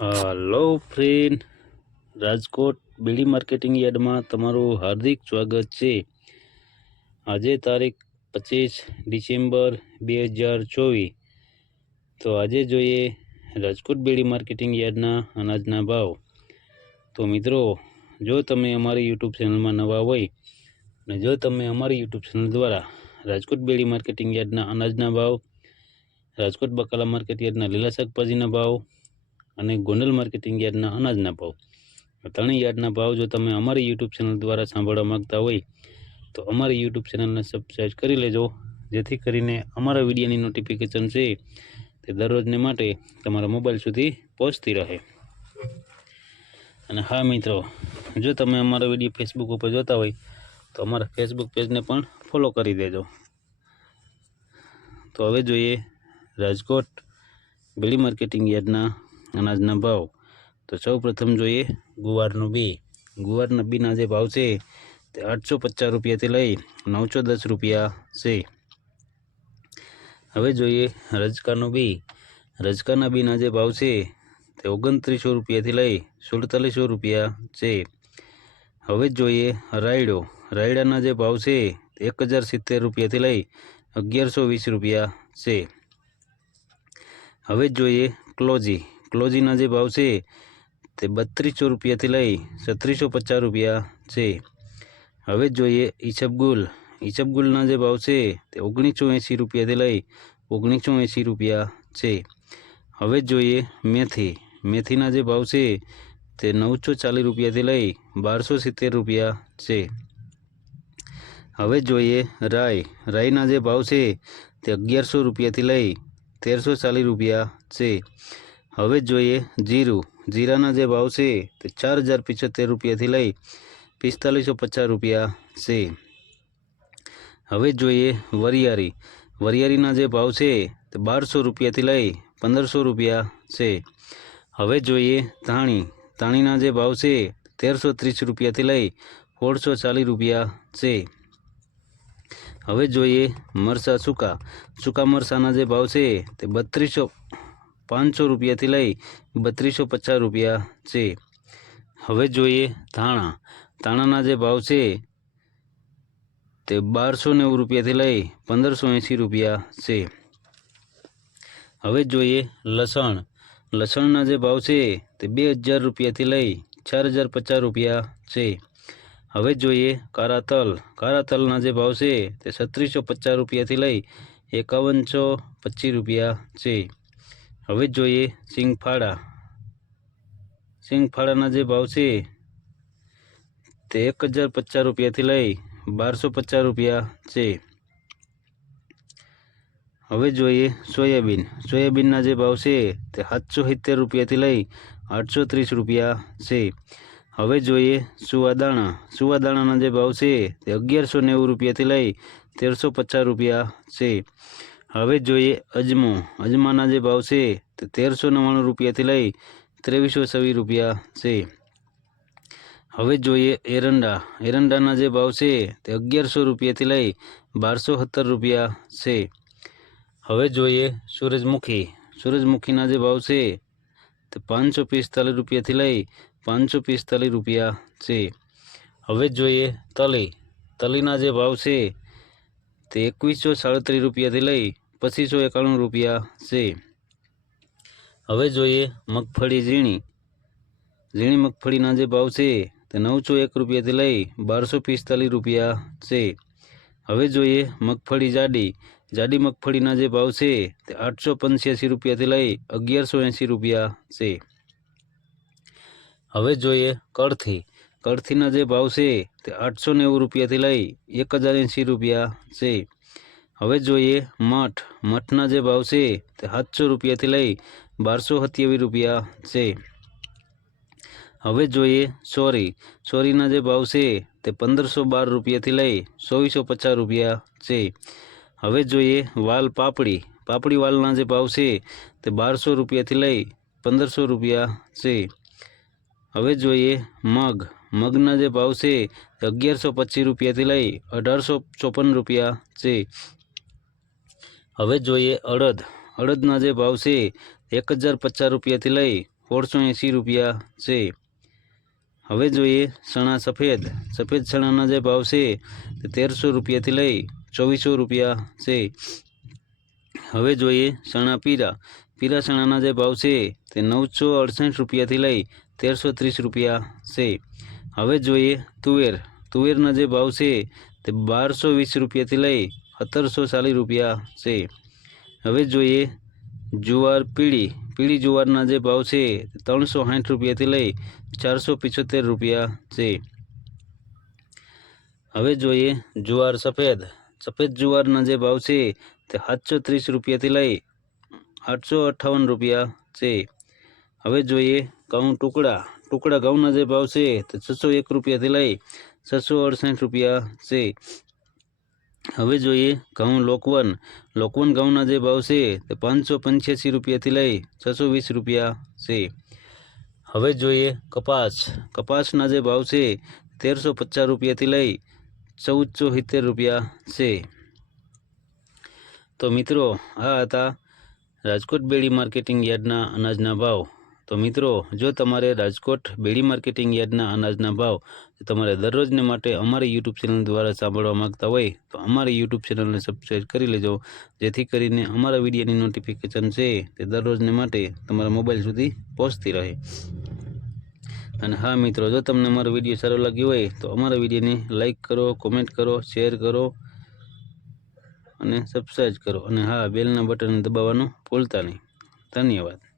Hello friend, Rajkot બીડી marketing યાર્ડમાં તમારું હાર્દિક સ્વાગત છે। આજે તારીખ 25 ડિસેમ્બર 2024। તો આજે જોઈએ રાજકોટ બીડી માર્કેટિંગ યાર્ડના અનાજના ભાવ। તો મિત્રો, જો તમે અમારી યુટ્યુબ ચેનલમાં નવા હોય અને જો તમે અમારી યુટ્યુબ ચેનલ દ્વારા રાજકોટ બીડી માર્કેટિંગ યાર્ડના અનાજના ભાવ, રાજકોટ બકાલા માર્કેટ યાર્ડના લીલા શાકભાજીના ભાવ અને ગોંડલ માર્કેટિંગ યાર્ડના અનાજના ભાવ, ત્રણેય યાર્ડના ભાવ જો તમે અમારી યુટ્યુબ ચેનલ દ્વારા સાંભળવા માંગતા હોય તો અમારી યુટ્યુબ ચેનલને સબસ્ક્રાઈબ કરી લેજો, જેથી કરીને અમારા વિડીયોની નોટિફિકેશન છે તે દરરોજને માટે તમારા મોબાઈલ સુધી પહોંચતી રહે। અને હા મિત્રો, જો તમે અમારો વિડીયો ફેસબુક ઉપર જોતા હોય તો અમારા ફેસબુક પેજને પણ ફોલો કરી દેજો। તો હવે જોઈએ રાજકોટ બીડી માર્કેટિંગ યાર્ડના અનાજના ભાવ। તો સૌ પ્રથમ જોઈએ ગુવારનું બી। ગુવારના બીના જે ભાવ છે તે 850 રૂપિયાથી લઈ 910 રૂપિયા છે। હવે જોઈએ રજકાનું બી। રજકાના બીના જે ભાવ છે તે 2900 રૂપિયાથી લઈ 4700 રૂપિયા છે। હવે જોઈએ રાયડો। રાયડાના જે ભાવ છે તે 1070 રૂપિયાથી લઈ 1120 રૂપિયા છે। હવે જોઈએ ક્લોજી। ક્લોજીના જે ભાવ છે તે 3200 રૂપિયાથી લઈ 3650 રૂપિયા છે। હવે જોઈએ ઈસબગુલ। ઈસબગુલના જે ભાવ છે તે 1980 રૂપિયાથી લઈ 1980 રૂપિયા છે। હવે જોઈએ મેથી। મેથીના જે ભાવ છે તે 940 રૂપિયાથી લઈ 1270 રૂપિયા છે। હવે જોઈએ રાઈ। રાઈના જે ભાવ છે તે 1100 રૂપિયાથી લઈ 1340 રૂપિયા છે। હવે જોઈએ જીરું। જીરાના જે ભાવ છે તે 4075 રૂપિયાથી લઈ 4550 રૂપિયા છે। હવે જોઈએ વરિયાળી। વરિયાળીના જે ભાવ છે તે 1200 રૂપિયાથી લઈ 1500 રૂપિયા છે। હવે જોઈએ ધાણી। ધાણીના જે ભાવ છે 1330 રૂપિયાથી લઈ 1640 રૂપિયા છે। હવે જોઈએ મરચાં સૂકા। સૂકા મરચાંના જે ભાવ છે તે 500 રૂપિયાથી લઈ 3250 રૂપિયા છે। હવે જોઈએ ધાણા। ધાણાના જે ભાવ છે તે 1290 રૂપિયાથી લઈ 1580 રૂપિયા છે। હવે જોઈએ લસણ। લસણના જે ભાવ છે તે 2000 રૂપિયાથી લઈ 4050 રૂપિયા છે। હવે જોઈએ કાળા તલ। કાળા તલના જે ભાવ છે તે 3650 રૂપિયાથી લઈ 5125 રૂપિયા છે। હવે જોઈએ સિંગફાળા। સિંગફાળાના જે ભાવ છે તે 1050 રૂપિયાથી લઈ 1250 રૂપિયા છે। હવે જોઈએ સોયાબીન। સોયાબીનના જે ભાવ છે તે 770 રૂપિયાથી લઈ 830 રૂપિયા છે। હવે જોઈએ સુવાદાણા। સુવાદાણાના જે ભાવ છે તે 1190 રૂપિયાથી લઈ 1350 રૂપિયા છે। હવે જોઈએ અજમો। અજમાના જે ભાવ છે તે 1399 રૂપિયાથી લઈ 2326 રૂપિયા છે। હવે જોઈએ એરંડા। એરંડાના જે ભાવ છે તે 1100 રૂપિયાથી લઈ 1270 રૂપિયા છે। હવે જોઈએ સૂરજમુખી। સૂરજમુખીના જે ભાવ છે તે 545 રૂપિયાથી લઈ 545 રૂપિયા છે। હવે જોઈએ તલી। તલીના જે ભાવ છે તે 2137 રૂપિયાથી લઈ 2591 રૂપિયા છે। હવે જોઈએ મગફળી ઝીણી। ઝીણી મગફળીના જે ભાવ છે તે 901 રૂપિયાથી લઈ 1245 રૂપિયા છે। હવે જોઈએ મગફળી જાડી। જાડી મગફળીના જે ભાવ છે તે 885 રૂપિયાથી લઈ 1180 રૂપિયા છે। હવે જોઈએ કળથી। કળથીના જે ભાવ છે તે 890 રૂપિયાથી લઈ 1080 રૂપિયા છે। હવે જોઈએ મઠ। મઠના જે ભાવ છે તે 700 રૂપિયાથી લઈ 1227 રૂપિયા છે। હવે જોઈએ સોરી। સોરીના જે ભાવ છે તે 1512 રૂપિયાથી લઈ 2450 રૂપિયા છે। હવે જોઈએ વાલ પાપડી। પાપડી વાલના જે ભાવ છે તે 1200 રૂપિયાથી લઈ 1500 રૂપિયા છે। હવે જોઈએ મગ। મગના જે ભાવ છે તે 1125 રૂપિયાથી લઈ 1854 રૂપિયા છે। હવે જોઈએ અડદ। અડદના જે ભાવ છે 1050 રૂપિયાથી લઈ ₹1680 છે। હવે જોઈએ ચણા સફેદ ચણાના જે ભાવ છે તે ₹1300 થી લઈ ₹2400 છે। હવે જોઈએ ચણા પીળા ચણાના જે ભાવ છે તે ₹968 થી લઈ ₹1330 છે। હવે જોઈએ તુવેરના જે ભાવ છે તે ₹1220 થી લઈ ₹1740 છે। હવે જોઈએ જુવાર પીળી જુવારના જે ભાવ છે તે ₹360 થી લઈ ₹475 છે। હવે જોઈએ જુવાર સફેદ જુવારના જે ભાવ છે તે ₹730 થી લઈ ₹858 છે। હવે જોઈએ ઘઉં ટુકડા ઘઉંના જે ભાવ છે તે ₹601 થી લઈ ₹668 છે। હવે જોઈએ ઘઉં લોકવન ઘઉંના જે ભાવ છે તે ₹585 થી લઈ ₹620 છે। હવે જોઈએ કપાસના જે ભાવ છે ₹1350 થી લઈ ₹1470 છે। તો મિત્રો આ હતા રાજકોટ બેડી માર્કેટિંગ યાર્ડના અનાજના ભાવ। તો મિત્રો જો તમારે રાજકોટ બેડી માર્કેટિંગ યાર્ડના અનાજના ભાવ તમારે દરરોજને માટે અમારી યુટ્યુબ ચેનલ દ્વારા સાંભળવા માંગતા હોય તો અમારી યુટ્યુબ ચેનલને સબસ્ક્રાઈબ કરી લેજો, જેથી કરીને અમારા વિડીયોની નોટિફિકેશન છે તે દરરોજને માટે તમારા મોબાઈલ સુધી પહોંચતી રહે। અને હા મિત્રો, જો તમને અમારો વિડીયો સારો લાગ્યો હોય તો અમારા વિડીયોને લાઈક કરો, કોમેન્ટ કરો, શેર કરો અને સબસ્ક્રાઈબ કરો, અને હા બેલના બટન દબાવવાનું ભૂલતા નહીં। ધન્યવાદ।